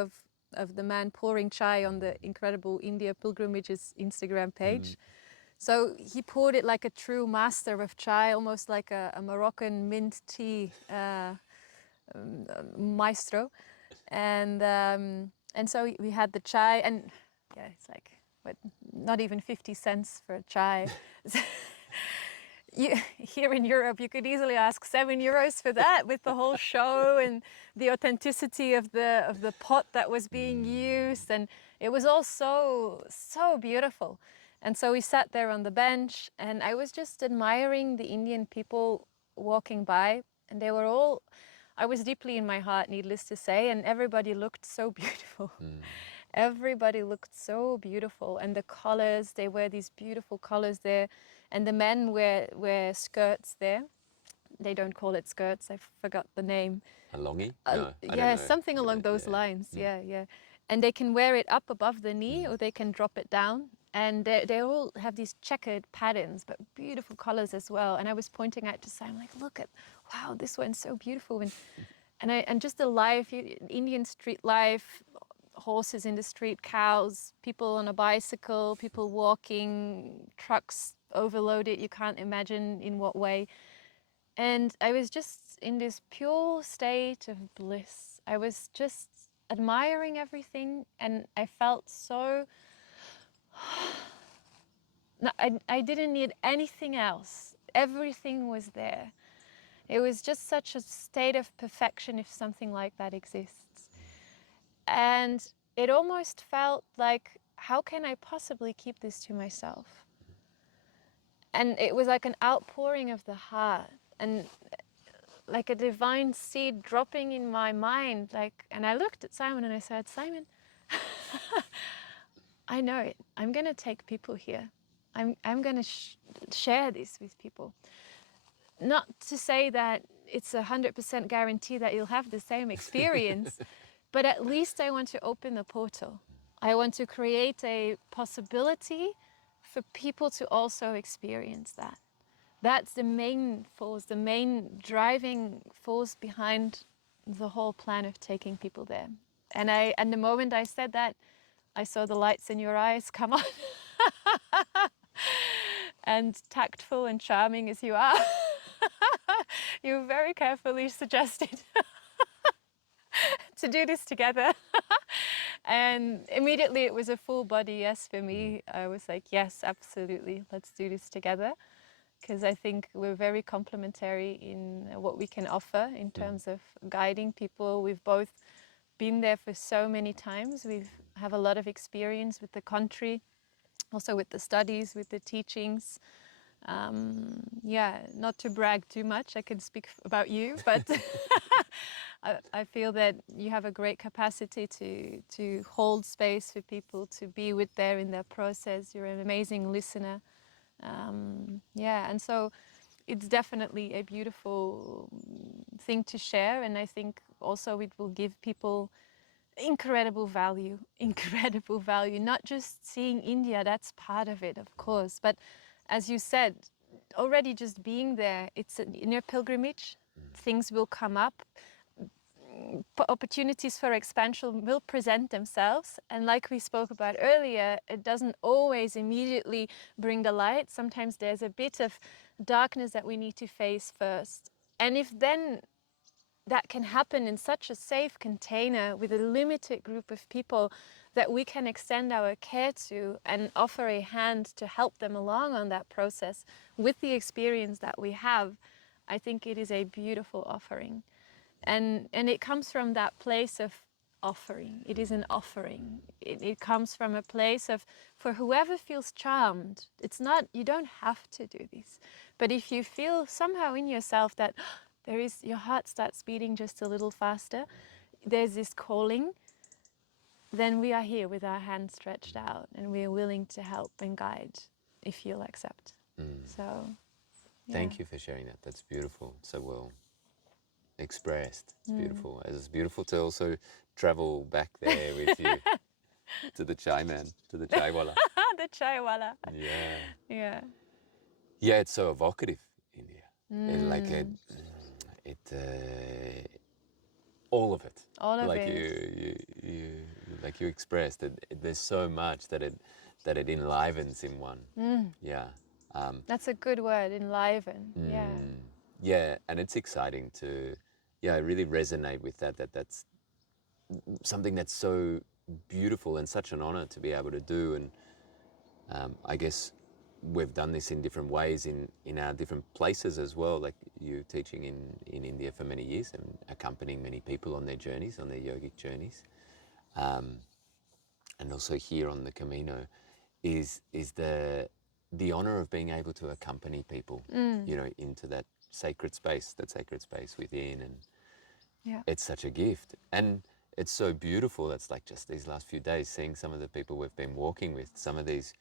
of the man pouring chai on the Incredible India Pilgrimage's Instagram page. So he poured it like a true master of chai, almost like a Moroccan mint tea maestro. And so we had the chai, and yeah, it's like, what, not even 50 cents for a chai. Here in Europe, you could easily ask €7 for that, with the whole show and the authenticity of the pot that was being used, and it was all so beautiful. And so we sat there on the bench, and I was just admiring the Indian people walking by, and they were all, I was deeply in my heart, needless to say, and everybody looked so beautiful. Everybody looked so beautiful, and the colors, they wear these beautiful colors there, and the men wear skirts there. They don't call it skirts, I forgot the name. A longi? No, I don't Yeah, know. something along those lines, yeah. And they can wear it up above the knee, or they can drop it down. And they all have these checkered patterns, but beautiful colors as well. And I was pointing out to Simon, like, look at, wow, this one's so beautiful. And just the life, Indian street life, horses in the street, cows, people on a bicycle, people walking, trucks overloaded, you can't imagine in what way. And I was just in this pure state of bliss. I was just admiring everything, and I felt so, no, I didn't need anything else. Everything was there. It was just such a state of perfection, if something like that exists. And it almost felt like, how can I possibly keep this to myself? And it was like an outpouring of the heart, and like a divine seed dropping in my mind. Like, and I looked at Simon and I said, Simon, I know it. I'm going to take people here. I'm going to share this with people. Not to say that it's 100% guarantee that you'll have the same experience, but at least I want to open the portal. I want to create a possibility for people to also experience that. That's the main force, the main driving force behind the whole plan of taking people there. And the moment I said that, I saw the lights in your eyes come on. And tactful and charming as you are, you very carefully suggested to do this together. And immediately it was a full body yes for me. I was like, yes, absolutely, let's do this together. Because I think we're very complementary in what we can offer in terms of guiding people. We've both been there for so many times. We have a lot of experience with the country, also with the studies, with the teachings. Yeah, not to brag too much, I can speak about you, but I feel that you have a great capacity to hold space for people, to be with them in their process. You're an amazing listener. Yeah, and so it's definitely a beautiful thing to share, and I think also it will give people incredible value, not just seeing India, that's part of it, of course, but as you said, already just being there, it's an inner pilgrimage. Things will come up, opportunities for expansion will present themselves, and like we spoke about earlier, it doesn't always immediately bring the light. Sometimes there's a bit of darkness that we need to face first, and if then that can happen in such a safe container with a limited group of people that we can extend our care to and offer a hand to help them along on that process with the experience that we have, I think it is a beautiful offering. And it comes from that place of offering. It is an offering. It comes from a place of, for whoever feels charmed, it's not, you don't have to do this. But if you feel somehow in yourself that there is, your heart starts beating just a little faster, there's this calling, then we are here with our hands stretched out and we are willing to help and guide if you'll accept. So, yeah. Thank you for sharing that. That's beautiful. So well expressed. It's beautiful. It's beautiful to also travel back there with you to the chai man, to the chai wala. The chaiwala. Yeah. Yeah. Yeah, it's so evocative, India. All of it. All of like it. you like you expressed it, there's so much that it enlivens in one. Yeah. That's a good word, enliven. Yeah. Yeah, and it's exciting to, I really resonate with that's something that's so beautiful and such an honor to be able to do. And I guess we've done this in different ways in our different places as well, like you teaching in India for many years and accompanying many people on their journeys, on their yogic journeys. And also here on the Camino is the honor of being able to accompany people, into that sacred space within. And Yeah. it's such a gift. And it's so beautiful. That's like just these last few days, seeing some of the people we've been walking with, some of these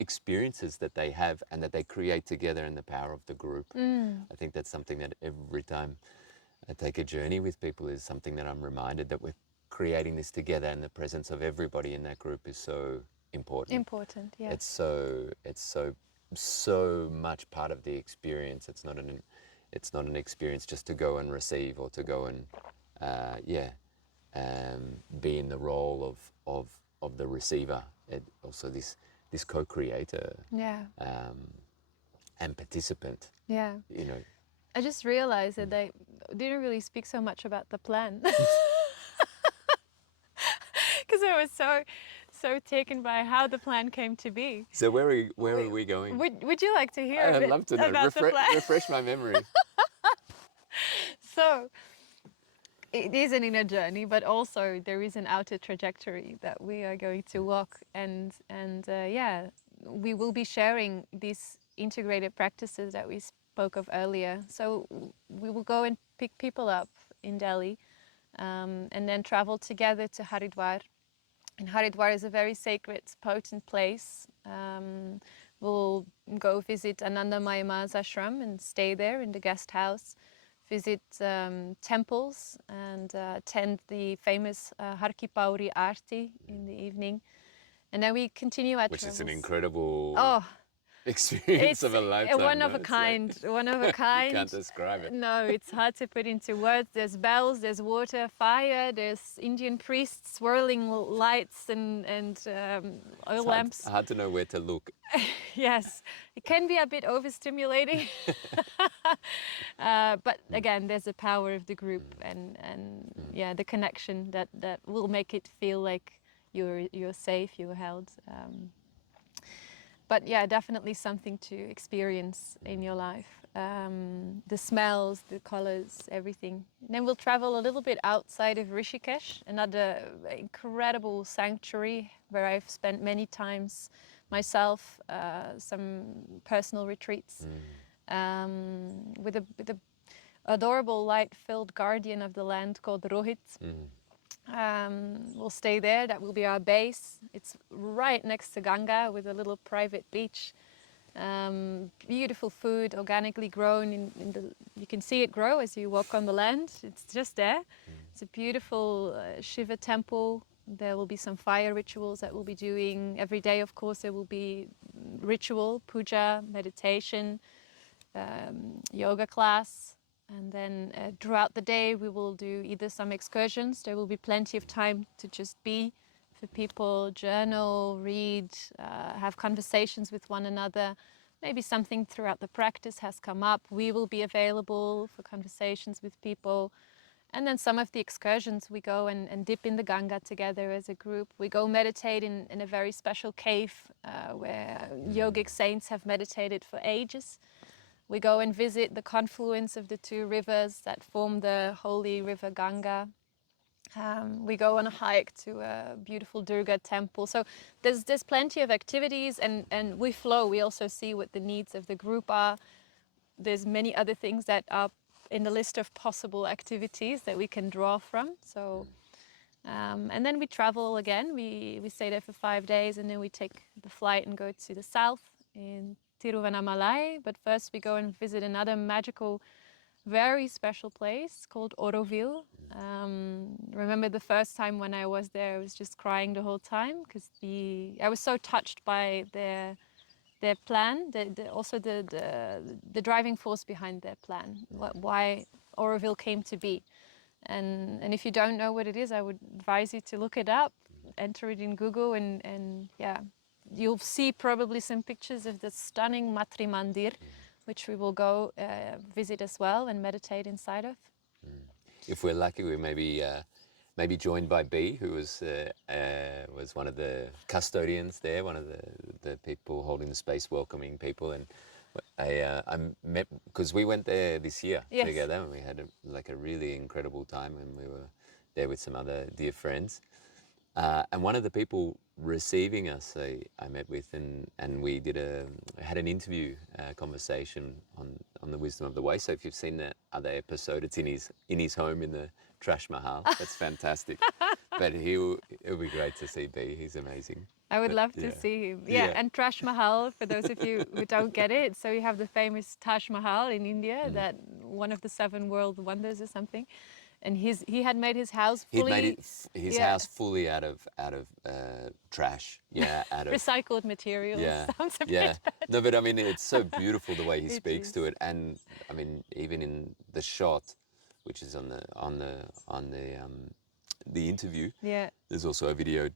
experiences that they have and that they create together in the power of the group. I think that's something that every time I take a journey with people is something that I'm reminded that we're creating this together, and the presence of everybody in that group is so important. Important, yeah. It's so much part of the experience. It's not an experience just to go and receive or to go and be in the role of the receiver. It also this co-creator, Yeah. and participant. Yeah. I just realized that they didn't really speak so much about the plan. Because I was so taken by how the plan came to be. So where are we going? Would you like to hear a I'd bit love to know. about the plan? Refresh my memory. So it is an inner journey, but also there is an outer trajectory that we are going to walk, and we will be sharing these integrated practices that we spoke of earlier. So we will go and pick people up in Delhi, and then travel together to Haridwar. And Haridwar is a very sacred, potent place. We'll go visit Anandamaya Ma's ashram and stay there in the guest house, visit temples, and attend the famous Har Ki Pauri Aarti in the evening. And then we continue our Which travels. is an incredible It's experience of a lifetime. one of a kind, one of a kind. You can't describe it. No, it's hard to put into words. There's bells, there's water, fire, there's Indian priests swirling lights and oil lamps. Hard to know where to look. Yes, it can be a bit overstimulating. But again, there's the power of the group and the connection that will make it feel like you're safe, you're held. But yeah, definitely something to experience in your life. The smells, the colors, everything. And then we'll travel a little bit outside of Rishikesh, another incredible sanctuary where I've spent many times myself, some personal retreats, with a adorable light-filled guardian of the land called Rohit. We'll stay there. That will be our base. It's right next to Ganga with a little private beach. Beautiful food, organically grown. You can see it grow as you walk on the land. It's just there. It's a beautiful Shiva temple. There will be some fire rituals that we'll be doing. Every day, of course, there will be ritual, puja, meditation, yoga class. And then throughout the day, we will do either some excursions. There will be plenty of time to just be for people, journal, read, have conversations with one another. Maybe something throughout the practice has come up. We will be available for conversations with people. And then some of the excursions, we go and dip in the Ganga together as a group. We go meditate in a very special cave where yogic saints have meditated for ages. We go and visit the confluence of the two rivers that form the holy river Ganga. We go on a hike to a beautiful Durga temple. So there's plenty of activities, and we flow. We also see what the needs of the group are. There's many other things that are in the list of possible activities that we can draw from. So, and then we travel again. We stay there for 5 days, and then we take the flight and go to the south in Tiruvannamalai. But first we go and visit another magical, very special place called Auroville. Remember the first time when I was there, I was just crying the whole time because I was so touched by their plan, also the driving force behind their plan, why Auroville came to be. And if you don't know what it is, I would advise you to look it up, enter it in Google, and yeah, you'll see probably some pictures of the stunning Matri Mandir, which we will go visit as well and meditate inside of. If we're lucky, we may be joined by B, who was one of the custodians there, one of the people holding the space, welcoming people. And I met, because we went there this year together, and we had a really incredible time, and we were there with some other dear friends. And one of the people receiving us, I met with, and we had an interview conversation on the wisdom of the way. So if you've seen that other episode, it's in his home in the Trash Mahal. That's fantastic. But it'll be great to see B. He's amazing. I would love to see him. Yeah, and Taj Mahal, for those of you who don't get it, so you have the famous Taj Mahal in India, that one of the 7 world wonders or something. And he had made his house fully... He'd made his house fully out of trash. Yeah, out of... recycled materials. Yeah, Sounds a yeah. bit bad. No, but I mean, it's so beautiful the way he speaks to it. And I mean, even in the shot, which is on the interview, there's also a video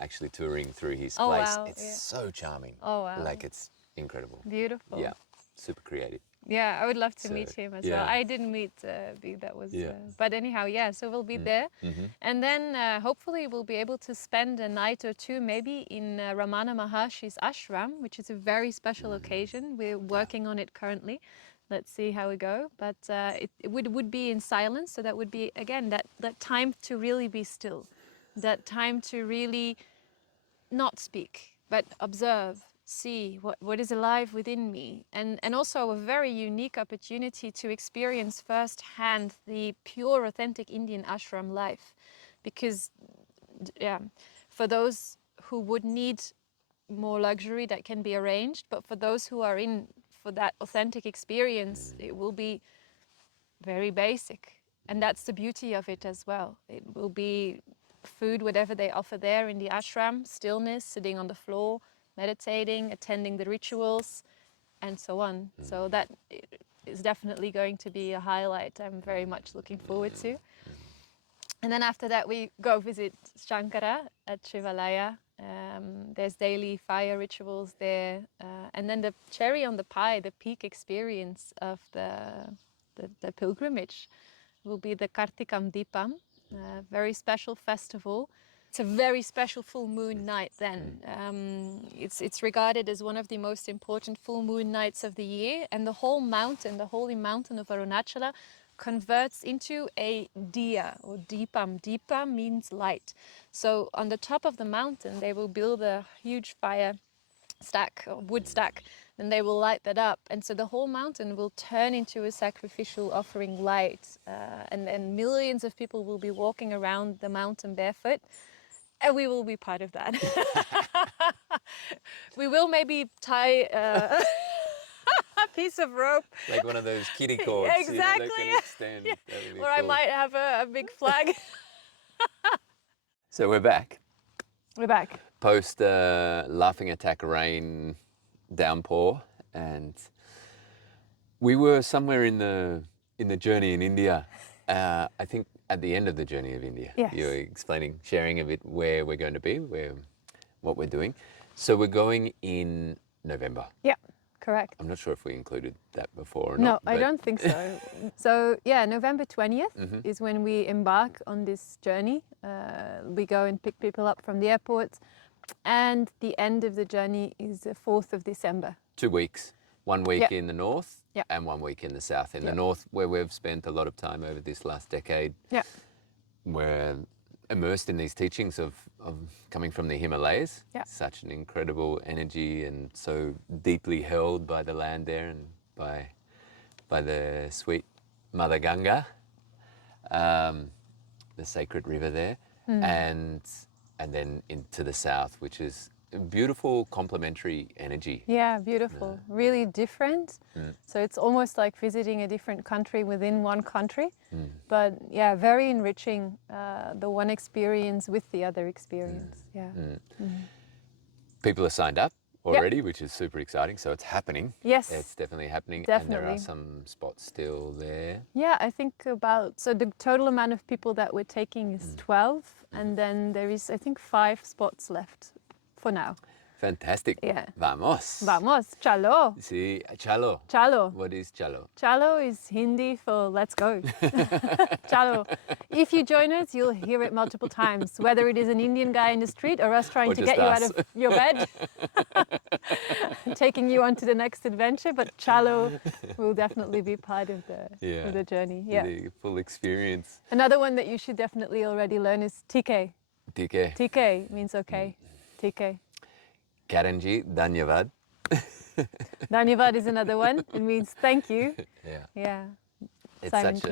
actually touring through his place. Wow, it's so charming. Oh, wow. Like, it's incredible. Beautiful. Yeah, super creative. Yeah, I would love to meet him as well. I didn't meet B, that was... but anyhow, so we'll be there. And then hopefully we'll be able to spend a night or two maybe in Ramana Maharshi's ashram, which is a very special occasion. We're working on it currently. Let's see how we go. But it would be in silence, so that would be, again, that time to really be still. That time to really not speak, but observe, see what is alive within me, and also a very unique opportunity to experience firsthand the pure, authentic Indian ashram life, because for those who would need more luxury, that can be arranged, but for those who are in for that authentic experience, it will be very basic, and that's the beauty of it as well. It will be food, whatever they offer there in the ashram, stillness, sitting on the floor, meditating, attending the rituals, and so on. So that is definitely going to be a highlight I'm very much looking forward to. And then after that we go visit Shankara at Shivalaya. There's daily fire rituals there. And then the cherry on the pie, the peak experience of the pilgrimage will be the Kartikam Deepam, a very special festival. It's a very special full moon night then. It's regarded as one of the most important full moon nights of the year, and the whole mountain, the holy mountain of Arunachala, converts into a diya or deepam. Deepa means light. So on the top of the mountain they will build a huge fire stack or wood stack, and they will light that up, and so the whole mountain will turn into a sacrificial offering light, and millions of people will be walking around the mountain barefoot. And we will be part of that. We will maybe tie a piece of rope. Like one of those kiddie cords. Exactly. That can extend. Or cool. I might have a big flag. So we're back. We're back. Post laughing attack rain downpour, and we were somewhere in the journey in India. I think at the end of the journey of India, you were explaining, sharing a bit where we're going to be, what we're doing. So we're going in November. Yeah, correct. I'm not sure if we included that before or No, not. I don't think so. So yeah, November 20th is when we embark on this journey. We go and pick people up from the airport, and the end of the journey is the 4th of December. 2 weeks. 1 week Yep. in the north Yep. and 1 week in the south. In the Yep. north, where we've spent a lot of time over this last decade, Yeah. we're immersed in these teachings of coming from the Himalayas. Yeah. Such an incredible energy and so deeply held by the land there and by the sweet Mother Ganga, the sacred river there, and then into the south, which is a beautiful complementary energy. Yeah, beautiful. Really different. So it's almost like visiting a different country within one country. But yeah, very enriching, the one experience with the other experience. Yeah. People are signed up already, which is super exciting. So it's happening. Yes. It's definitely happening. And there Definitely. are some spots still there. Yeah, I think so the total amount of people that we're taking is 12, and then there is, I think, 5 spots left for now. Fantastic. Yeah. Vamos. Vamos, chalo. Sí, chalo. Chalo. What is chalo? Chalo is Hindi for let's go. Chalo. If you join us, you'll hear it multiple times, whether it is an Indian guy in the street or us trying Or to just get you us. out of your bed, taking you on to the next adventure. But Chalo will definitely be part of the journey. Yeah. The full experience. Another one that you should definitely already learn is TK. Dike. TK means okay. TK. Karenji, dhanyavad. Dhanyavad is another one. It means thank you. Yeah. Yeah. It's Silent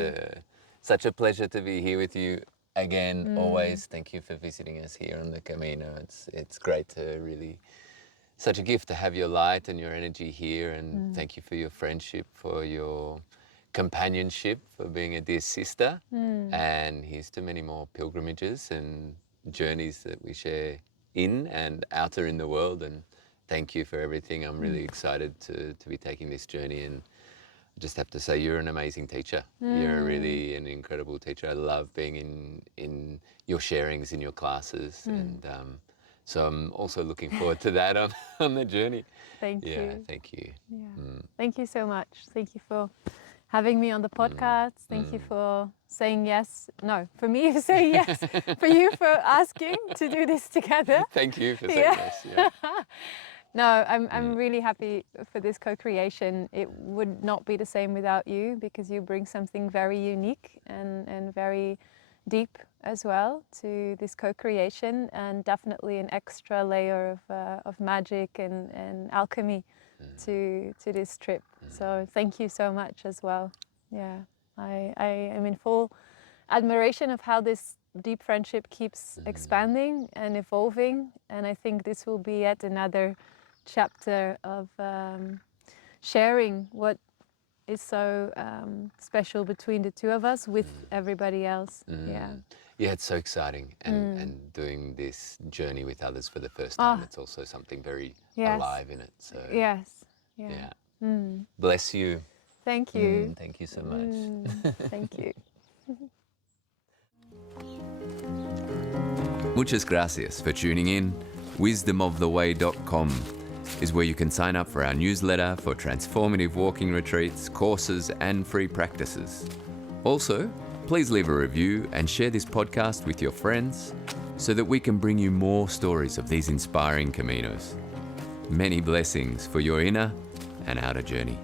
such a pleasure to be here with you again. Always. Thank you for visiting us here on the Camino. It's great to really, such a gift to have your light and your energy here. And thank you for your friendship, for your companionship, for being a dear sister. And here's to many more pilgrimages and journeys that we share in and outer in the world. And thank you for everything. I'm really excited to be taking this journey, and I just have to say you're an amazing teacher. You're really an incredible teacher. I love being in your sharings in your classes, and so I'm also looking forward to that on the journey. Thank Yeah, you. thank you. Yeah. Thank you so much. Thank you for having me on the podcast. Thank you for saying yes. No, for me for saying yes. For you for asking to do this together. Thank you for saying this. Yeah. No, I'm really happy for this co-creation. It would not be the same without you, because you bring something very unique and very deep as well to this co-creation, and definitely an extra layer of magic and alchemy to this trip. So thank you so much as well. Yeah, I am in full admiration of how this deep friendship keeps expanding and evolving, and I think this will be yet another chapter of sharing what is so special between the two of us with everybody else. Yeah, it's so exciting, and doing this journey with others for the first time, it's also something very alive in it. So Yes. yeah. Bless you. Thank you. Thank you so much. Thank you. Muchas gracias for tuning in. Wisdomoftheway.com is where you can sign up for our newsletter for transformative walking retreats, courses, and free practices. Also, please leave a review and share this podcast with your friends so that we can bring you more stories of these inspiring Caminos. Many blessings for your inner and outer journey.